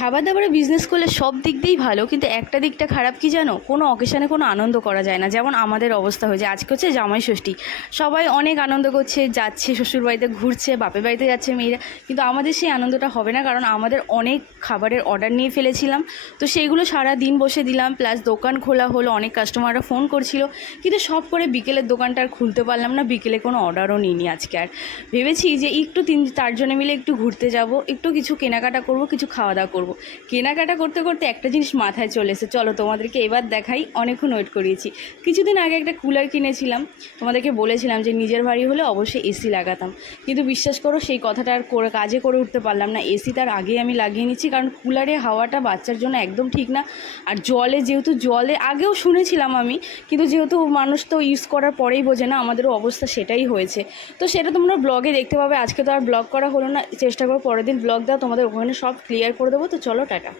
খাবার দাবারের বিজনেস করলে সব দিক দিয়েই ভালো, কিন্তু একটা দিকটা খারাপ কি জানো, কোনো অকেশানে কোনো আনন্দ করা যায় না। যেমন আমাদের অবস্থা হয়েছে, আজকে হচ্ছে জামাই ষষ্ঠী, সবাই অনেক আনন্দ করছে, যাচ্ছে শ্বশুর বাড়িতে, ঘুরছে, বাপের বাড়িতে যাচ্ছে মেয়েরা, কিন্তু আমাদের সেই আনন্দটা হবে না, কারণ আমাদের অনেক খাবারের অর্ডার নিয়ে ফেলেছিলাম। তো সেইগুলো সারা দিন বসে দিলাম, প্লাস দোকান খোলা হলো, অনেক কাস্টমাররা ফোন করছিল, কিন্তু সব করে বিকেলের দোকানটা আর খুলতে পারলাম না, বিকেলে কোনো অর্ডারও নিইনি আজকে। আর ভেবেছি যে একটু 3-4 জনে মিলে একটু ঘুরতে যাব, একটু কিছু কেনাকাটা করব, কিছু খাওয়া দাওয়া করব। কেনাকাটা করতে করতে একটা জিনিস মাথায় চলে এসে, চলো তোমাদেরকে এবার দেখাই, অনেকক্ষণ ওয়েট করিয়েছি। কিছুদিন আগে একটা কুলার কিনেছিলাম, তোমাদেরকে বলেছিলাম যে নিজের বাড়ি হলে অবশ্যই এসি লাগাতাম, কিন্তু বিশ্বাস করো সেই কথাটা আর কাজে করে উঠতে পারলাম না। এসি তার আগেই আমি লাগিয়ে নিচ্ছি, কারণ কুলারে হাওয়াটা বাচ্চার জন্য একদম ঠিক না। আর যেহেতু জলে আগেও শুনেছিলাম আমি, কিন্তু যেহেতু মানুষ তো ইউজ করার পরেই বোঝে না, আমাদেরও অবস্থা সেটাই হয়েছে। তো সেটা তোমরা ব্লগে দেখতে পাবে। আজকে তো আর ব্লগ করা হলো না, চেষ্টা করো পরের দিন ব্লগ দাও, তোমাদের ওখানে সব ক্লিয়ার করে দেবো। তো চলো, টাটা।